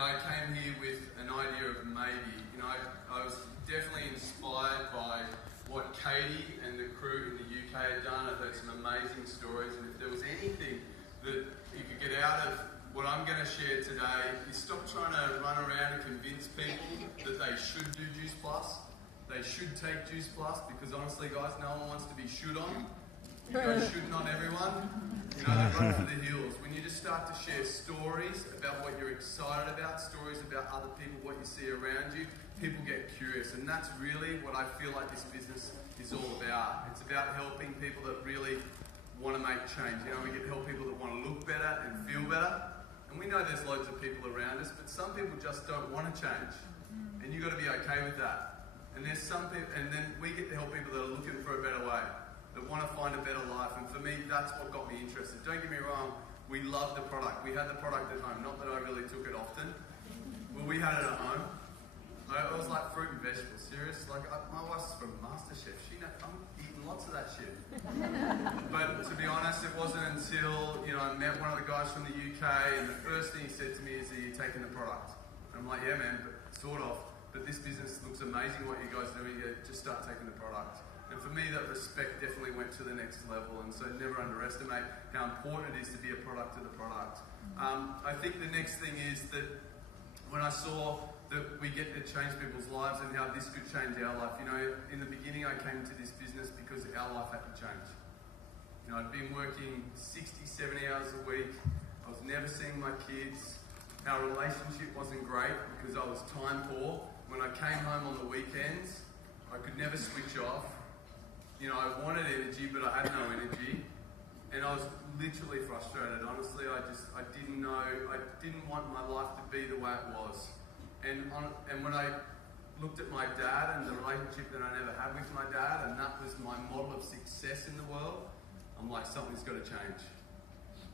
I came here with an idea of maybe. I was definitely inspired by what Katie and the crew in the UK had done. I've heard some amazing stories, and if there was anything that you could get out of what I'm going to share today, is stop trying to run around and convince people that they should do Juice Plus. They should take Juice Plus, because honestly, guys, no one wants to be shoot on. You go shooting on everyone. They run for the hills. When you just start to share stories about what you're excited about, stories about other people, what you see around you, people get curious. And that's really what I feel like this business is all about. It's about helping people that really want to make change. We get help people that want to look better and feel better. And we know there's loads of people around us, but some people just don't want to change. And you've got to be okay with that. And there's some people, and then we get to help people that are looking for a better way, that want to find a better life. And for me, that's what got me interested. Don't get me wrong, we love the product. We had the product at home. Not that I really took it often, but we had it at home. It was like fruit and vegetables, serious. My wife's from MasterChef. I'm eating lots of that shit. But to be honest, it wasn't until I met one of the guys from the UK, and the first thing he said to me is, "Are you taking the product?" And I'm like, "Yeah, man, but sort of. But this business looks amazing. What you guys are doing, just start taking the product." And for me, that respect definitely went to the next level. And so never underestimate how important it is to be a product of the product. I think the next thing is that when I saw that we get to change people's lives and how this could change our life. In the beginning I came to this business because our life had to change. I'd been working 60, 70 hours a week. I was never seeing my kids. Our relationship wasn't great because I was time poor. When I came home on the weekends, I could never switch off. I wanted energy, but I had no energy. And I was literally frustrated. Honestly, I didn't know, I didn't want my life to be the way it was. And when I looked at my dad and the relationship that I never had with my dad, and that was my model of success in the world, I'm like, something's got to change.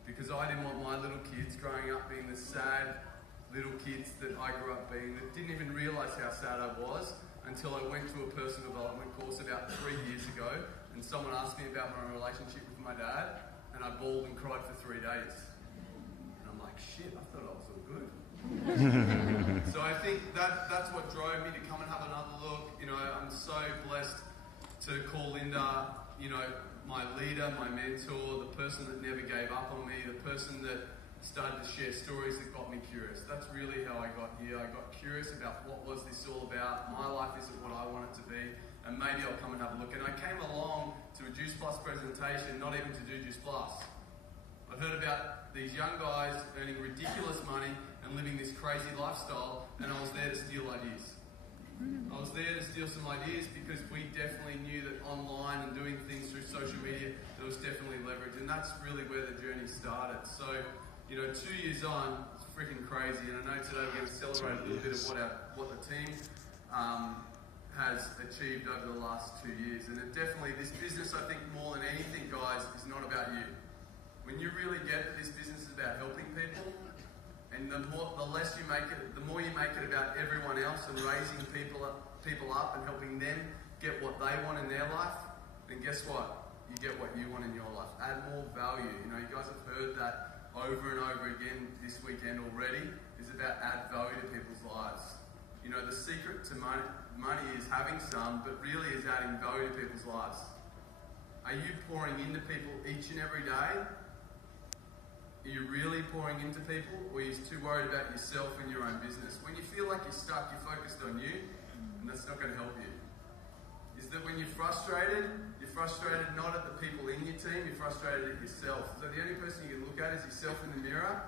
Because I didn't want my little kids growing up being the sad little kids that I grew up being, that didn't even realise how sad I was until I went to a personal development course about 3 years ago, and someone asked me about my relationship with my dad, and I bawled and cried for 3 days. And I'm like, shit, I thought I was all good. So I think that's what drove me to come and have another look. I'm so blessed to call Linda, my leader, my mentor, the person that never gave up on me, the person that started to share stories that got me curious. That's really how I got here. I got curious about what was this all about. My life isn't what I want it to be, and maybe I'll come and have a look. And I came along to a Juice Plus presentation, not even to do Juice Plus. I've heard about these young guys earning ridiculous money and living this crazy lifestyle, and I was there to steal ideas. I was there to steal some ideas because we definitely knew that online and doing things through social media, there was definitely leverage, and that's really where the journey started. So, 2 years on, it's freaking crazy, and I know today we're going to celebrate a little bit of what the team has achieved over the last 2 years. And it definitely, this business, I think more than anything, guys, is not about you. When you really get that this business is about helping people, and the less you make it, the more you make it about everyone else and raising people up and helping them get what they want in their life, then guess what? You get what you want in your life. Add more value. You guys have heard that over and over again this weekend already, is about add value to people's lives. The secret to money is having some, but really is adding value to people's lives. Are you pouring into people each and every day? Are you really pouring into people, or are you too worried about yourself and your own business? When you feel like you're stuck, you're focused on you, and that's not going to help you. Is that when you're frustrated not at the people in your team, you're frustrated at yourself. So the only person you can look at is yourself in the mirror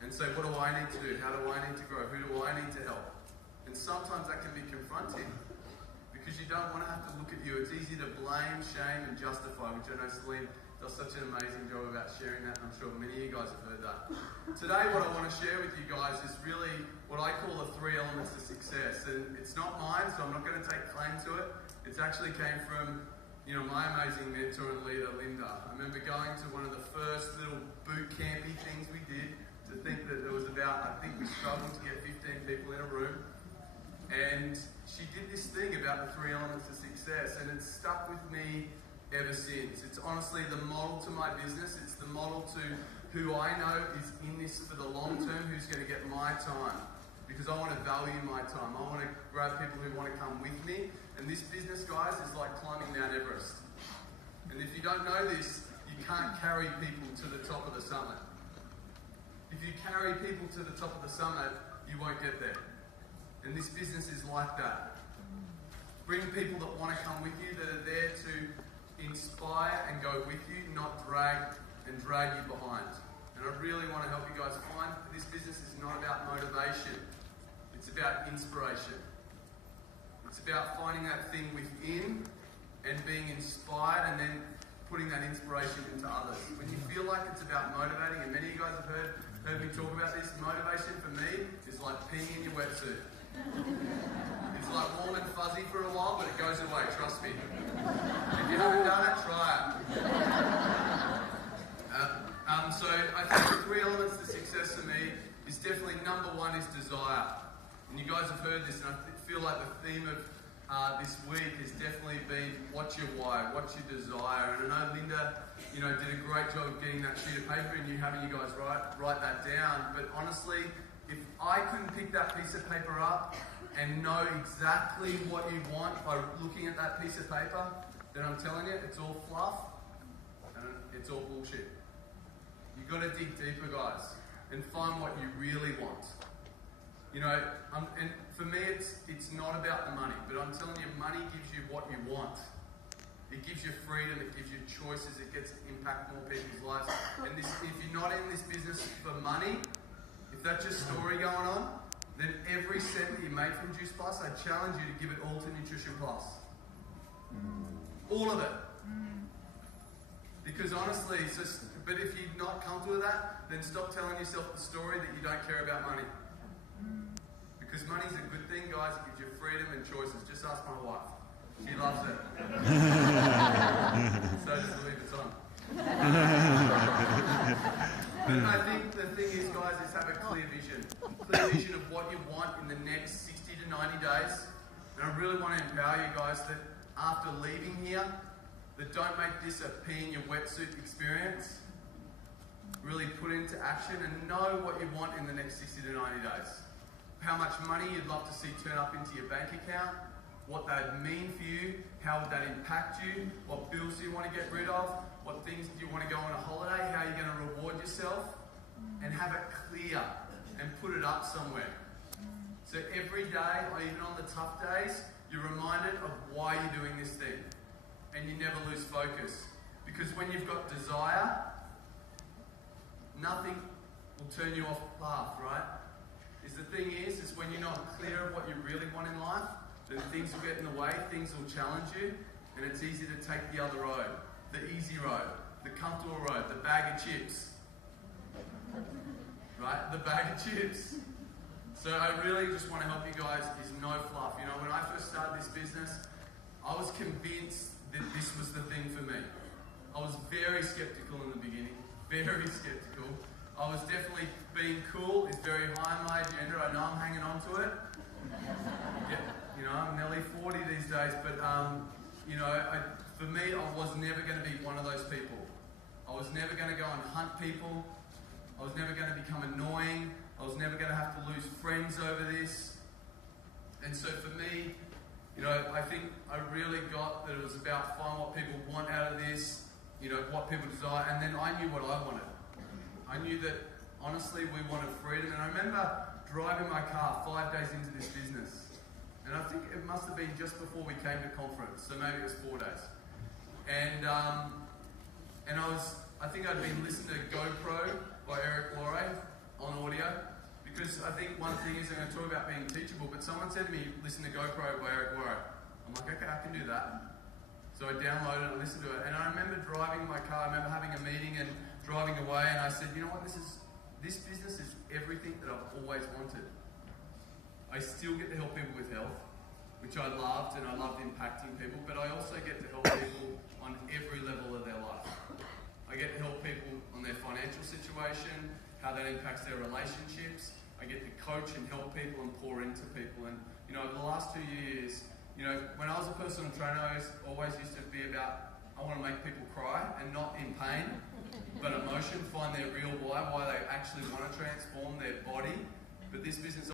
and say, what do I need to do? How do I need to grow? Who do I need to help? And sometimes that can be confronting because you don't want to have to look at you. It's easy to blame, shame, and justify, which I know Celine does such an amazing job about sharing that, and I'm sure many of you guys have heard that. Today, what I want to share with you guys is really what I call the 3 elements of success. And it's not mine, so I'm not going to take claim to it. It actually came from, my amazing mentor and leader, Linda. I remember going to one of the first little boot campy things we did to think that there was about, I think we struggled to get 15 people in a room. And she did this thing about the 3 elements of success, and it's stuck with me ever since. It's honestly the model to my business. It's the model to who I know is in this for the long term, who's going to get my time. Because I want to value my time. I want to grab people who want to come with me. And this business, guys, is like climbing Mount Everest. And if you don't know this, you can't carry people to the top of the summit. If you carry people to the top of the summit, you won't get there. And this business is like that. Bring people that want to come with you, that are there to inspire and go with you, not drag you behind. And I really want to help you guys find this business is not about motivation. It's about inspiration. It's about finding that thing within and being inspired and then putting that inspiration into others. When you feel like it's about motivating, and many of you guys have heard me talk about this, motivation for me is like peeing in your wetsuit. It's like warm and fuzzy for a while, but it goes away, trust me. If you haven't done it, try it. So I think the three elements to success for me is definitely number one is desire. And you guys have heard this, and I feel like the theme of this week has definitely been what's your why, what's your desire. And I know Linda, did a great job of getting that sheet of paper and having you guys write that down. But honestly, if I couldn't pick that piece of paper up and know exactly what you want by looking at that piece of paper, then I'm telling you, it's all fluff and it's all bullshit. You've got to dig deeper, guys, and find what you really want. And for me, it's not about the money, but I'm telling you, money gives you what you want. It gives you freedom, it gives you choices, it gets to impact more people's lives. And if you're not in this business for money, if that's your story going on, then every cent that you make from Juice Plus, I challenge you to give it all to Nutrition Plus. All of it. Because honestly, but if you're not comfortable with that, then stop telling yourself the story that you don't care about money. Because money's a good thing, guys. It gives you freedom and choices. Just ask my wife. She loves it. So does Louis Vuitton. But I think the thing is, guys, is have a clear vision. Clear vision of what you want in the next 60 to 90 days. And I really want to empower you guys that after leaving here, that don't make this a pee in your wetsuit experience. Really put into action and know what you want in the next 60 to 90 days. How much money you'd love to see turn up into your bank account, what that would mean for you, how would that impact you, what bills do you want to get rid of, what things do you want to go on a holiday, how you're going to reward yourself, and have it clear and put it up somewhere. So every day, or even on the tough days, you're reminded of why you're doing this thing. And you never lose focus. Because when you've got desire, nothing will turn you off path, right? The thing is when you're not clear of what you really want in life, then things will get in the way, things will challenge you, and it's easy to take the other road, the easy road, the comfortable road, the bag of chips. Right? The bag of chips. So I really just want to help you guys is no fluff. When I first started this business, I was convinced that this was the thing for me. I was very skeptical in the beginning, very skeptical. I was definitely being cool. It's very high on my agenda. I know I'm hanging on to it. I'm nearly 40 these days, but for me, I was never going to be one of those people. I was never going to go and hunt people. I was never going to become annoying. I was never going to have to lose friends over this. And so for me, I think I really got that it was about finding what people want out of this, what people desire, and then I knew what I wanted. I knew that, honestly, we wanted freedom. And I remember driving my car 5 days into this business. And I think it must have been just before we came to conference. So maybe it was 4 days. And I think I'd been listening to GoPro by Eric Lorre on audio. Because I think one thing is I'm going to talk about being teachable. But someone said to me, listen to GoPro by Eric Lorre. I'm like, okay, I can do that. So I downloaded it and listened to it. And I remember driving my car. I remember having a meeting and driving away, and I said, you know what, this business is everything that I've always wanted. I still get to help people with health, which I loved, and I loved impacting people, but I also get to help people on every level of their life. I get to help people on their financial situation, how that impacts their relationships. I get to coach and help people and pour into people. And, over the last 2 years, when I was a personal trainer, I always used to be about, I want to make people cry and not in pain. but emotion, find their real why they actually want to transform their body. But this business